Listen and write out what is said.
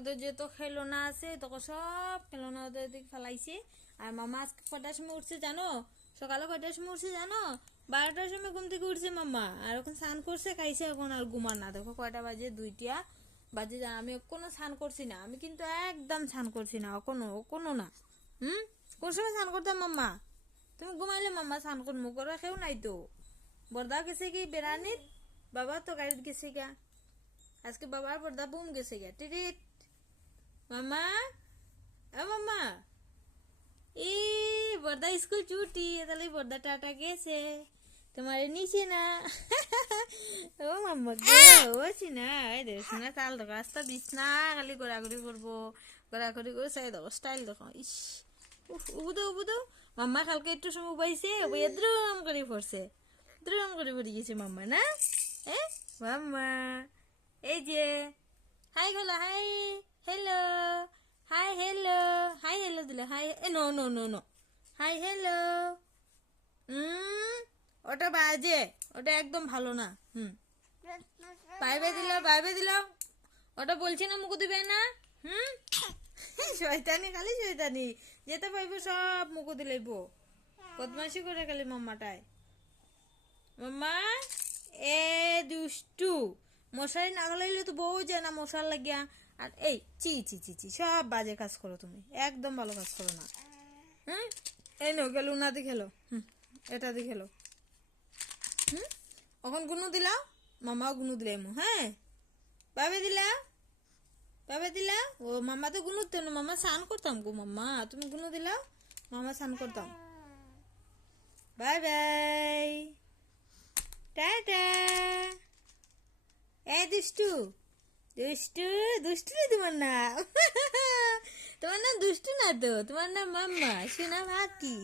ওদের যত খেলনা আছে তখন সব খেলনা ওদের দিকে ফেলাইছে। আর মামা আজকে কটার সময় উঠছে জানো? সকালে কটার সময় উঠছে জানো? 12টার সময় ঘুম থেকে উঠছে মামা। আর এখন স্নান করছে, খাইছে, এখন আর ঘুমার না। দেখো কয়টা বাজে, 2টা বাজে। আমি কোনো স্নান করছি না, আমি কিন্তু একদম স্নান করছি না, কোনো না। কোন সময় স্নান করতাম মাম্মা? তুমি ঘুমাইলে মাম্মা স্নান করবো, করে কেউ নাই তো। বর্দা গেছে কি বেড়ানিত, বাবা তো গাড়িতে গেছে গা। আজকে বাবার বর্দা বুম গেছে গা টিরিট। মামা, মামা, ই বর্দা স্কুল ছুটি, তাহলে বর্দা টাটা গেছে, তোমার নিচে না। ও মাম্মা গে ওছি না, এই দেখো না তাল দেখো, রাস্তা দিস না, খালি ঘোরাঘুরি করবো, ঘোরাঘুরি করে চাই দেখো, স্টাইল দেখো। ইস উবুদো মাম্মা কালকে একটু সময় উবাইছে, দ্রুম করে পড়ছে, দ্রুম করে পড়ে গেছে মাম্মা না। মাম্মা এই যে হাই গলা, hi hello, hi hello, hi hello দিলে, hi no no no no, hi hello. ওটা বাজে, ওটা একদম ভালো না। বাইবে দিল, ওটা বলছি না মুখ দিবে না। শয়তানি, খালি শয়তানি, যেতে পাইবো সব মুখ দিলেইব, বদমাশি করে খালি মাম্মাটায়। মাম্মা এ দুষ্টু, মশারি না গলাইলে তো বউ যায় না মশার লাগিয়া। আর এই চি চি চি চি, সব বাজে কাজ করো তুমি, একদম ভালো কাজ করো না। এই নো গেল না দি খেলো, এটা দি খেলো। এখন গুনু দিলা, মামাও গুনু দিলে মু, হ্যাঁ বাবে দিলা, বাবে দিলা। ও মামা তো গুনু তেন, মামা স্নান করতাম গো মাম্মা, তুমি গুনু দিলা, মামা স্নান করতাম। Bye bye, tata. এ দুষ্টু, দুষ্টু, দুষ্টু না তোমার নাম। তোমার নাম দুষ্টু না তো, তোমার নাম মাম্মা, সোনা ভাতি।